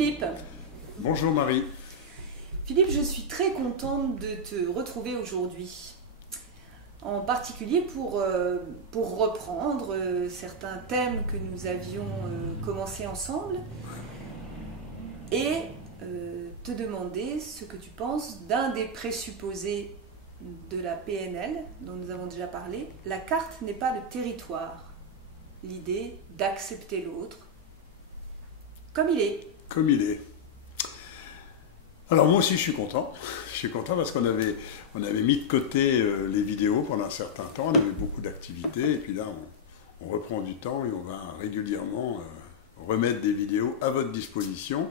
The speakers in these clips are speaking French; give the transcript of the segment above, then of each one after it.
Philippe. Bonjour Marie. Philippe, je suis très contente de te retrouver aujourd'hui. En particulier pour reprendre certains thèmes que nous avions commencé ensemble et te demander ce que tu penses d'un des présupposés de la PNL dont nous avons déjà parlé. La carte n'est pas le territoire. L'idée d'accepter l'autre comme il est. Comme il est. Alors moi aussi je suis content. Je suis content parce qu'on avait mis de côté les vidéos pendant un certain temps. On avait beaucoup d'activités et puis là on reprend du temps et on va régulièrement remettre des vidéos à votre disposition.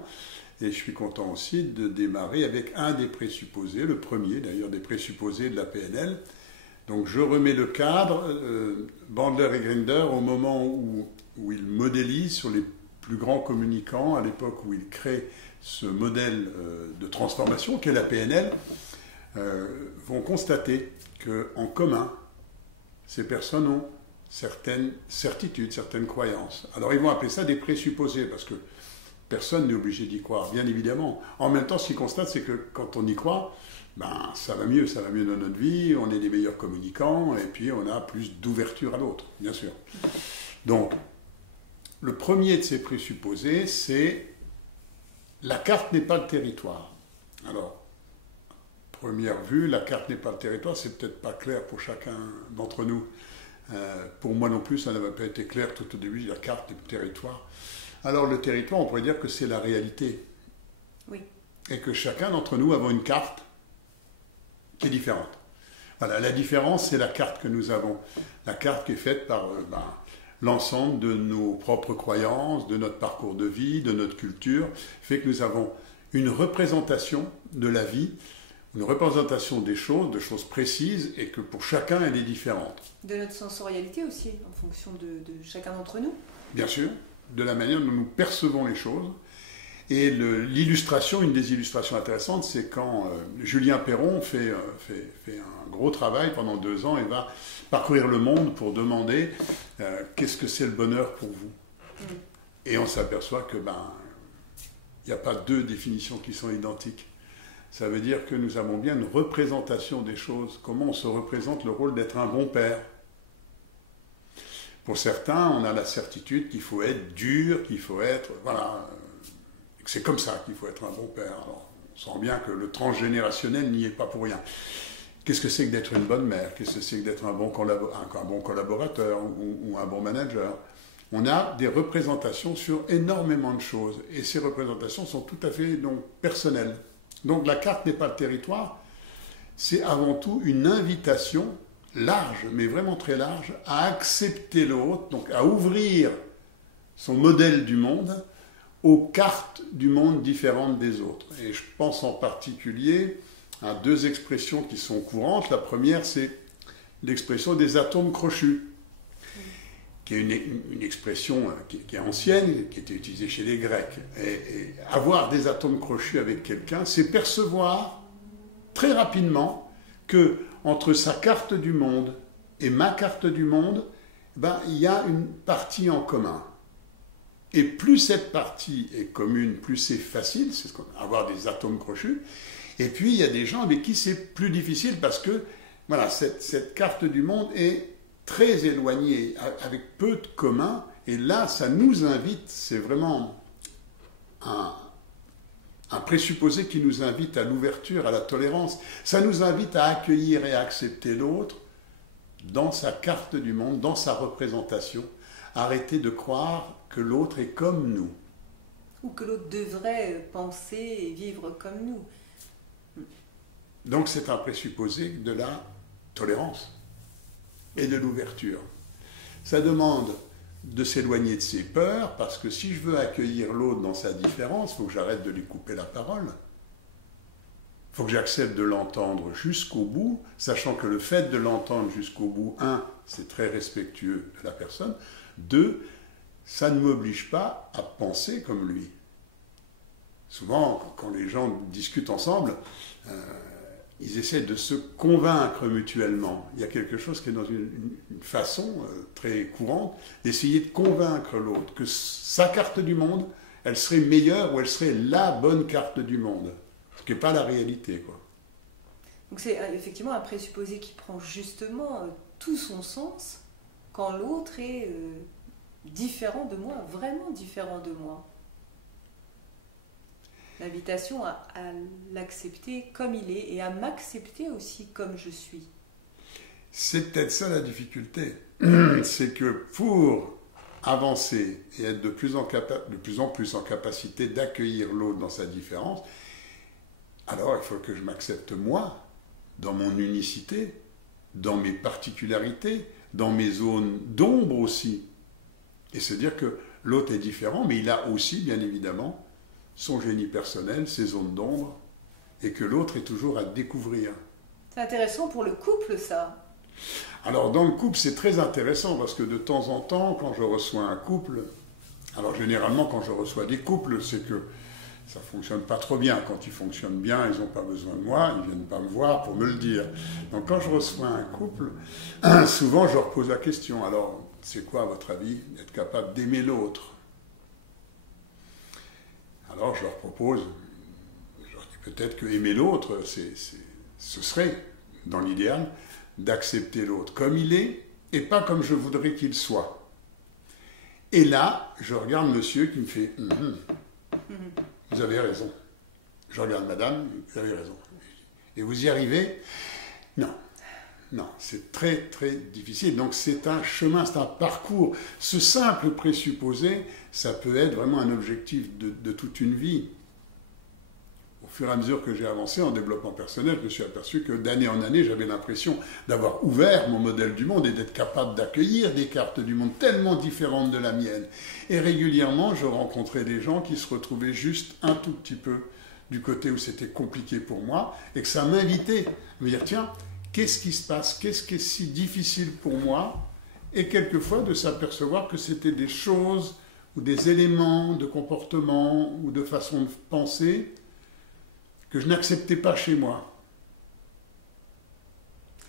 Et je suis content aussi de démarrer avec un des présupposés, le premier d'ailleurs des présupposés de la PNL. Donc je remets le cadre, Bandler et Grinder, au moment où ils modélisent sur les plus grands communicants, à l'époque où ils créent ce modèle de transformation qu'est la PNL, vont constater qu'en commun, ces personnes ont certaines certitudes, certaines croyances. Alors ils vont appeler ça des présupposés, parce que personne n'est obligé d'y croire, bien évidemment. En même temps, ce qu'ils constatent, c'est que quand on y croit, ben, ça va mieux dans notre vie, on est des meilleurs communicants, et puis on a plus d'ouverture à l'autre, bien sûr. Donc, le premier de ces présupposés, c'est la carte n'est pas le territoire. Alors, première vue, la carte n'est pas le territoire, c'est peut-être pas clair pour chacun d'entre nous. Pour moi non plus, ça n'avait pas été clair tout au début, la carte est le territoire. Alors le territoire, on pourrait dire que c'est la réalité. Oui. Et que chacun d'entre nous avons une carte qui est différente. Voilà, la différence, c'est la carte que nous avons. La carte qui est faite par l'ensemble de nos propres croyances, de notre parcours de vie, de notre culture, fait que nous avons une représentation de la vie, une représentation des choses, de choses précises, et que pour chacun, elle est différente. De notre sensorialité aussi, en fonction de chacun d'entre nous. Bien sûr, de la manière dont nous percevons les choses. Et l'illustration, une des illustrations intéressantes, c'est quand Julien Perron fait un gros travail pendant 2 ans et va parcourir le monde pour demander qu'est-ce que c'est le bonheur pour vous. Et on s'aperçoit que il n'y a pas 2 définitions qui sont identiques. Ça veut dire que nous avons bien une représentation des choses, comment on se représente le rôle d'être un bon père. Pour certains, on a la certitude qu'il faut être dur, qu'il faut être... Voilà, c'est comme ça qu'il faut être un bon père. Alors, on sent bien que le transgénérationnel n'y est pas pour rien. Qu'est-ce que c'est que d'être une bonne mère? Qu'est-ce que c'est que d'être un bon collaborateur ou un bon manager? On a des représentations sur énormément de choses. Et ces représentations sont tout à fait personnelles. Donc la carte n'est pas le territoire. C'est avant tout une invitation large, mais vraiment très large, à accepter l'autre, donc à ouvrir son modèle du monde aux cartes du monde différentes des autres. Et je pense en particulier à 2 expressions qui sont courantes. La première, c'est l'expression des atomes crochus, qui est une expression qui est ancienne, qui était utilisée chez les Grecs. Et avoir des atomes crochus avec quelqu'un, c'est percevoir très rapidement que entre sa carte du monde et ma carte du monde, il y a une partie en commun. Et plus cette partie est commune, plus c'est facile, c'est avoir des atomes crochus. Et puis il y a des gens avec qui c'est plus difficile parce que voilà, cette carte du monde est très éloignée, avec peu de commun. Et là, ça nous invite, c'est vraiment un présupposé qui nous invite à l'ouverture, à la tolérance. Ça nous invite à accueillir et à accepter l'autre dans sa carte du monde, dans sa représentation. Arrêter de croire que l'autre est comme nous. Ou que l'autre devrait penser et vivre comme nous. Donc c'est un présupposé de la tolérance et de l'ouverture. Ça demande de s'éloigner de ses peurs, parce que si je veux accueillir l'autre dans sa différence, il faut que j'arrête de lui couper la parole. Il faut que j'accepte de l'entendre jusqu'au bout, sachant que le fait de l'entendre jusqu'au bout, 1, c'est très respectueux de la personne, 2, ça ne m'oblige pas à penser comme lui. Souvent, quand les gens discutent ensemble, ils essaient de se convaincre mutuellement. Il y a quelque chose qui est dans une façon très courante d'essayer de convaincre l'autre que sa carte du monde, elle serait meilleure ou elle serait la bonne carte du monde. Ce qui n'est pas la réalité, quoi. Donc c'est effectivement un présupposé qui prend justement tout son sens quand l'autre est différent de moi, vraiment différent de moi. L'invitation à l'accepter comme il est et à m'accepter aussi comme je suis. C'est peut-être ça la difficulté. C'est que pour avancer et être de plus en plus en capacité d'accueillir l'autre dans sa différence, alors il faut que je m'accepte moi, dans mon unicité, dans mes particularités, dans mes zones d'ombre aussi. Et se dire que l'autre est différent, mais il a aussi, bien évidemment, son génie personnel, ses zones d'ombre, et que l'autre est toujours à découvrir. C'est intéressant pour le couple, ça. Alors, dans le couple, c'est très intéressant, parce que de temps en temps, quand je reçois un couple, alors généralement, quand je reçois des couples, c'est que ça ne fonctionne pas trop bien. Quand ils fonctionnent bien, ils n'ont pas besoin de moi, ils ne viennent pas me voir pour me le dire. Donc quand je reçois un couple, souvent je leur pose la question, alors c'est quoi à votre avis d'être capable d'aimer l'autre? Alors je leur propose, je leur dis peut-être que aimer l'autre, ce serait, dans l'idéal, d'accepter l'autre comme il est et pas comme je voudrais qu'il soit. Et là, je regarde monsieur qui me fait vous avez raison. Je regarde madame, vous avez raison. Et vous y arrivez? Non. Non, c'est très très difficile. Donc c'est un chemin, c'est un parcours. Ce simple présupposé, ça peut être vraiment un objectif de toute une vie. Au fur et à mesure que j'ai avancé en développement personnel, je me suis aperçu que d'année en année, j'avais l'impression d'avoir ouvert mon modèle du monde et d'être capable d'accueillir des cartes du monde tellement différentes de la mienne. Et régulièrement, je rencontrais des gens qui se retrouvaient juste un tout petit peu du côté où c'était compliqué pour moi et que ça m'invitait à me dire, tiens, qu'est-ce qui se passe? Qu'est-ce qui est si difficile pour moi? Et quelquefois de s'apercevoir que c'était des choses ou des éléments de comportement ou de façon de penser que je n'acceptais pas chez moi.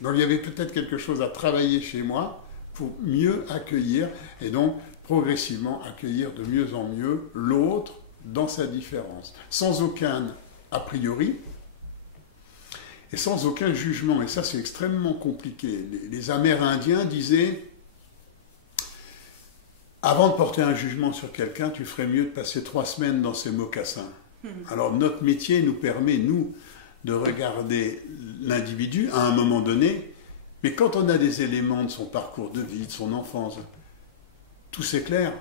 Donc il y avait peut-être quelque chose à travailler chez moi pour mieux accueillir et donc progressivement accueillir de mieux en mieux l'autre dans sa différence, sans aucun a priori et sans aucun jugement. Et ça, c'est extrêmement compliqué. Les Amérindiens disaient, avant de porter un jugement sur quelqu'un, tu ferais mieux de passer 3 semaines dans ses mocassins. Alors notre métier nous permet, nous, de regarder l'individu à un moment donné, mais quand on a des éléments de son parcours de vie, de son enfance, tout s'éclaire.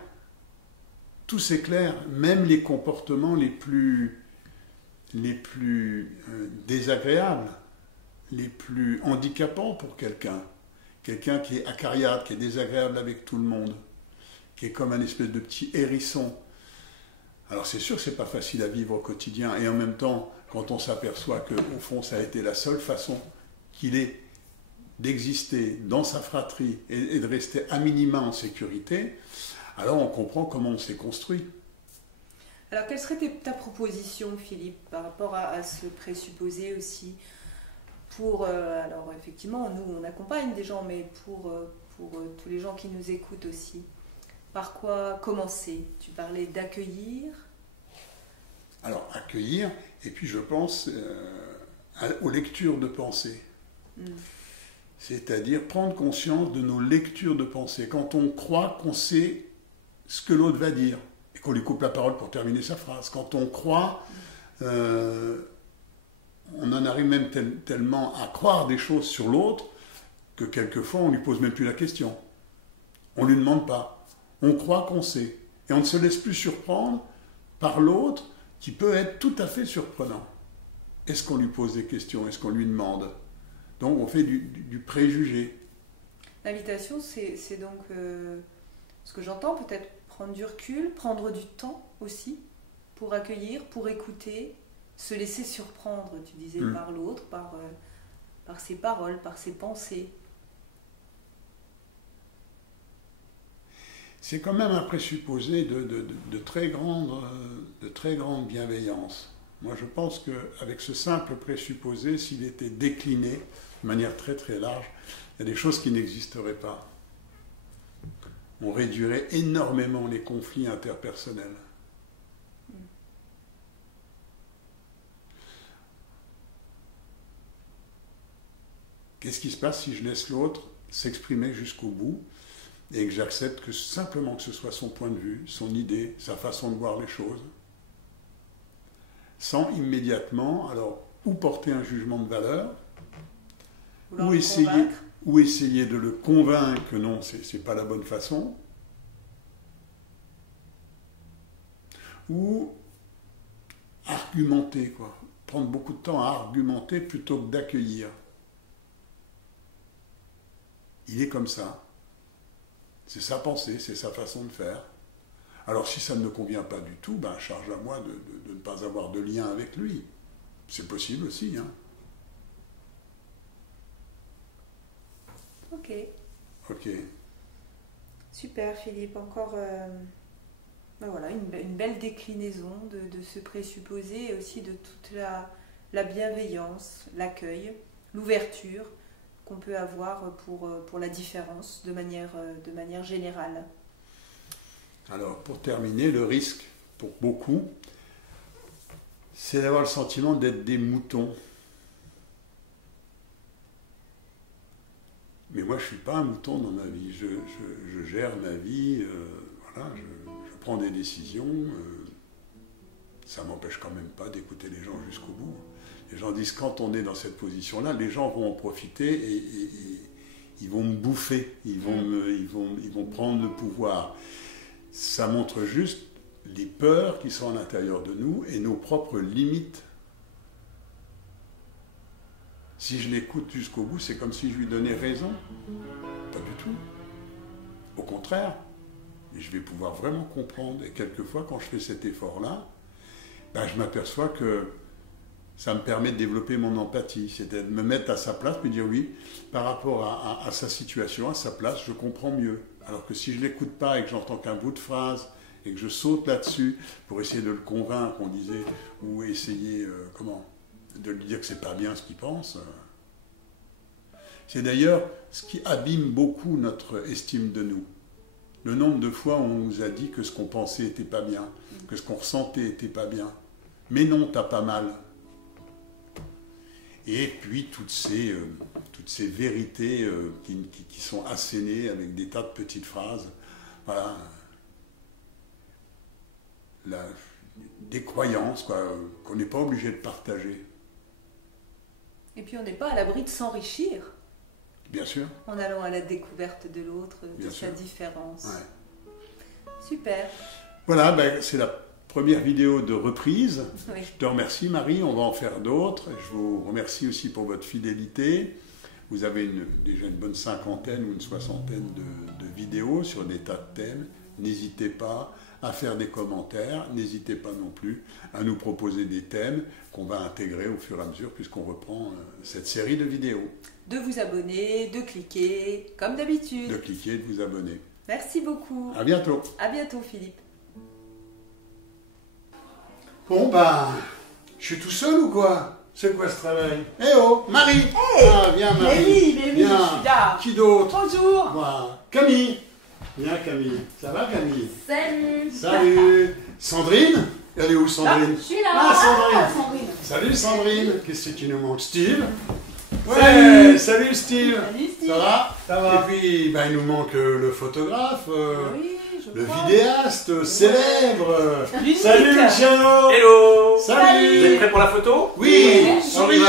Tout s'éclaire, même les comportements les plus désagréables, les plus handicapants pour quelqu'un. Quelqu'un qui est acariâtre, qui est désagréable avec tout le monde, qui est comme un espèce de petit hérisson. Alors c'est sûr que ce n'est pas facile à vivre au quotidien, et en même temps, quand on s'aperçoit qu'au fond, ça a été la seule façon qu'il ait d'exister dans sa fratrie et de rester à minima en sécurité, alors on comprend comment on s'est construit. Alors quelle serait ta proposition, Philippe, par rapport à ce présupposé aussi pour, alors effectivement, nous on accompagne des gens, mais pour tous les gens qui nous écoutent aussi. Par quoi commencer? Tu parlais d'accueillir. Alors, accueillir, et puis je pense aux lectures de pensée. C'est-à-dire prendre conscience de nos lectures de pensée. Quand on croit qu'on sait ce que l'autre va dire, et qu'on lui coupe la parole pour terminer sa phrase. Quand on croit, on en arrive même tellement à croire des choses sur l'autre, que quelquefois on ne lui pose même plus la question. On ne lui demande pas. On croit qu'on sait. Et on ne se laisse plus surprendre par l'autre qui peut être tout à fait surprenant. Est-ce qu'on lui pose des questions? Est-ce qu'on lui demande? Donc on fait du préjugé. L'invitation, c'est donc ce que j'entends, peut-être prendre du recul, prendre du temps aussi pour accueillir, pour écouter, se laisser surprendre, tu disais, par l'autre, par ses paroles, par ses pensées. C'est quand même un présupposé de très grande bienveillance. Moi, je pense qu'avec ce simple présupposé, s'il était décliné de manière très très large, il y a des choses qui n'existeraient pas. On réduirait énormément les conflits interpersonnels. Qu'est-ce qui se passe si je laisse l'autre s'exprimer jusqu'au bout et que j'accepte que simplement que ce soit son point de vue, son idée, sa façon de voir les choses, sans immédiatement, alors, ou porter un jugement de valeur, ou essayer de le convaincre que non, c'est pas la bonne façon, ou argumenter, quoi. Prendre beaucoup de temps à argumenter plutôt que d'accueillir. Il est comme ça. C'est sa pensée, c'est sa façon de faire. Alors si ça ne me convient pas du tout, ben, charge à moi de ne pas avoir de lien avec lui. C'est possible aussi, hein. Ok. Ok. Super Philippe, encore ben voilà, une belle déclinaison de ce présupposé et aussi de toute la bienveillance, l'accueil, l'ouverture qu'on peut avoir pour la différence de manière générale. Alors pour terminer, le risque pour beaucoup, c'est d'avoir le sentiment d'être des moutons. Mais moi, je ne suis pas un mouton dans ma vie. Je gère ma vie, voilà, je prends des décisions. Ça ne m'empêche quand même pas d'écouter les gens jusqu'au bout. Les gens disent, quand on est dans cette position-là, les gens vont en profiter et ils vont me bouffer, ils vont prendre le pouvoir. Ça montre juste les peurs qui sont à l'intérieur de nous et nos propres limites. Si je l'écoute jusqu'au bout, c'est comme si je lui donnais raison. Pas du tout. Au contraire. Et je vais pouvoir vraiment comprendre. Et quelquefois, quand je fais cet effort-là, ben, je m'aperçois que ça me permet de développer mon empathie. C'est-à-dire de me mettre à sa place, me dire oui, par rapport à sa situation, à sa place, je comprends mieux. Alors que si je ne l'écoute pas et que j'entends qu'un bout de phrase et que je saute là-dessus pour essayer de le convaincre, on disait, ou essayer, de lui dire que c'est pas bien ce qu'il pense. C'est d'ailleurs ce qui abîme beaucoup notre estime de nous. Le nombre de fois où on nous a dit que ce qu'on pensait était pas bien, que ce qu'on ressentait était pas bien. Mais non, t'as pas mal. Et puis toutes ces vérités qui sont assénées avec des tas de petites phrases. Voilà. Des croyances qu'on n'est pas obligé de partager. Et puis on n'est pas à l'abri de s'enrichir. Bien sûr. En allant à la découverte de l'autre, de sa différence. Ouais. Super. Voilà, ben, c'est la première vidéo de reprise. Oui. Je te remercie Marie, on va en faire d'autres. Je vous remercie aussi pour votre fidélité. Vous avez déjà une bonne 50aine ou une 60aine de vidéos sur des tas de thèmes. N'hésitez pas à faire des commentaires, n'hésitez pas non plus à nous proposer des thèmes qu'on va intégrer au fur et à mesure puisqu'on reprend cette série de vidéos. De vous abonner, de cliquer, comme d'habitude. De cliquer et de vous abonner. Merci beaucoup. À bientôt. À bientôt Philippe. Bon bah, je suis tout seul ou quoi? C'est quoi ce travail? Eh oh, Marie. Hey. Ah, viens Marie. Mais oui, je suis là. Qui d'autre? Bonjour. Voilà. Camille. Viens Camille. Ça va Camille? Salut. Salut. Sandrine? Elle est où Sandrine? Je suis là. Ah Sandrine. Salut Sandrine. Qu'est-ce que tu nous manques? Steve? Ouais, salut Steve. Salut Steve. Ça va? Ça va. Et puis, ben, il nous manque le photographe, le vidéaste célèbre. Salut Luciano. Hello. Salut. Vous êtes prêts pour la photo? Oui. Souriez.